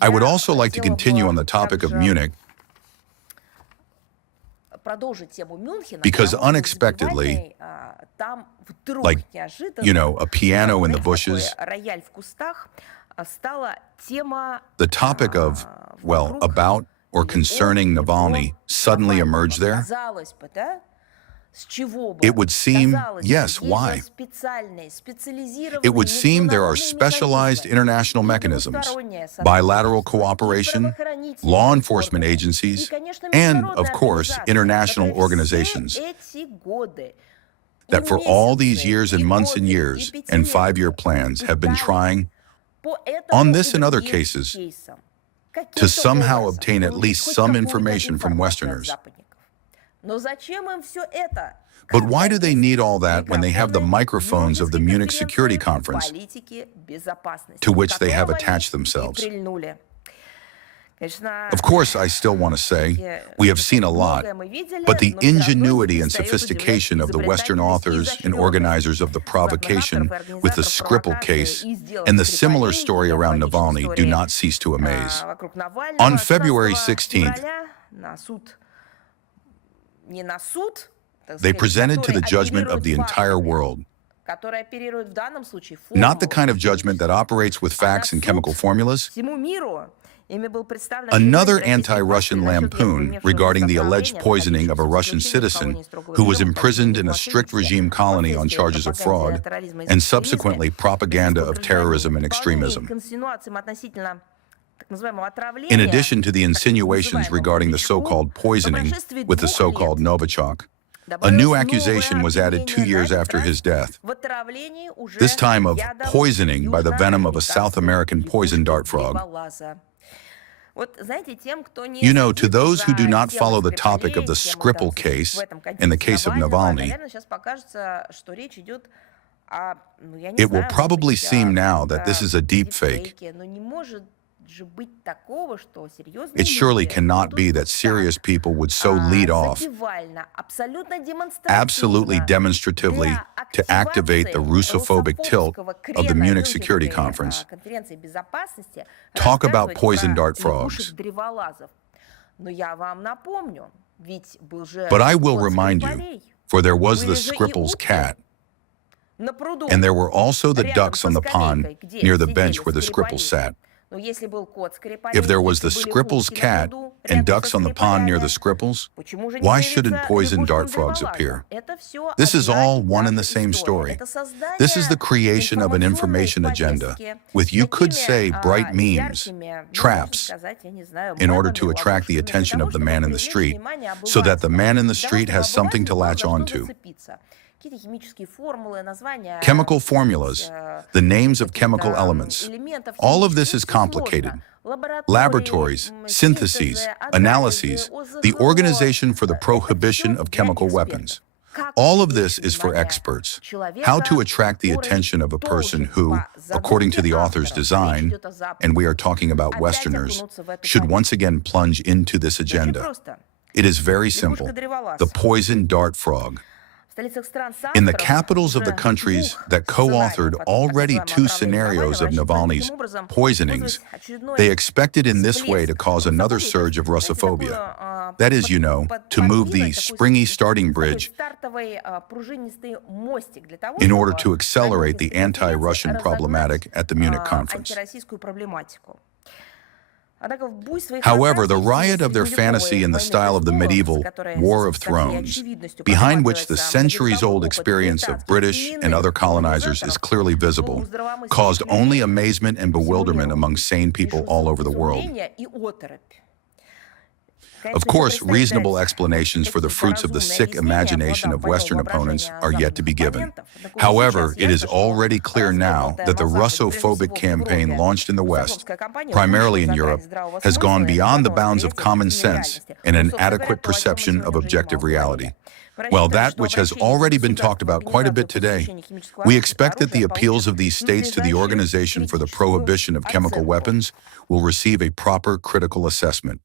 I would also like to continue on the topic of Munich because unexpectedly, like, a piano in the bushes, the topic of, about or concerning Navalny suddenly emerged there. It would seem, yes, why? It would seem there are specialized international mechanisms, bilateral cooperation, law enforcement agencies, and, of course, international organizations that for all these years and months and years and 5-year plans have been trying, on this and other cases, to somehow obtain at least some information from Westerners. But why do they need all that when they have the microphones of the Munich Security Conference to which they have attached themselves? Of course, I still want to say, we have seen a lot, but the ingenuity and sophistication of the Western authors and organizers of the provocation with the Skripal case and the similar story around Navalny do not cease to amaze. On February 16th, they presented to the judgment of the entire world, not the kind of judgment that operates with facts and chemical formulas. Another anti-Russian lampoon regarding the alleged poisoning of a Russian citizen who was imprisoned in a strict regime colony on charges of fraud and subsequently propaganda of terrorism and extremism. In addition to the insinuations regarding the so-called poisoning with the so-called Novichok, a new accusation was added 2 years after his death, this time of poisoning by the venom of a South American poison dart frog. To those who do not follow the topic of the Skripal case and the case of Navalny, it will probably seem now that this is a deep fake. It surely cannot be that serious people would so lead off, absolutely demonstratively, to activate the Russophobic tilt of the Munich Security Conference, talk about poison dart frogs. But I will remind you, for there was the Skripal's cat, and there were also the ducks on the pond near the bench where the Skripal sat. If there was the Skripal's cat and ducks on the pond near the Skripals, why shouldn't poison dart frogs appear? This is all one and the same story. This is the creation of an information agenda with, you could say, bright memes, traps, in order to attract the attention of the man in the street, so that the man in the street has something to latch onto. Chemical formulas, the names of chemical elements. All of this is complicated. Laboratories, syntheses, analyses, the Organization for the Prohibition of Chemical Weapons. All of this is for experts. How to attract the attention of a person who, according to the author's design, and we are talking about Westerners, should once again plunge into this agenda. It is very simple. The poison dart frog. In the capitals of the countries that co-authored already 2 scenarios of Navalny's poisonings, they expected in this way to cause another surge of Russophobia. That is, to move the springy starting bridge in order to accelerate the anti-Russian problematic at the Munich conference. However, the riot of their fantasy in the style of the medieval War of Thrones, behind which the centuries-old experience of British and other colonizers is clearly visible, caused only amazement and bewilderment among sane people all over the world. Of course, reasonable explanations for the fruits of the sick imagination of Western opponents are yet to be given. However, it is already clear now that the Russophobic campaign launched in the West, primarily in Europe, has gone beyond the bounds of common sense and an adequate perception of objective reality. Well, that which has already been talked about quite a bit today, we expect that the appeals of these states to the Organization for the Prohibition of Chemical Weapons will receive a proper critical assessment.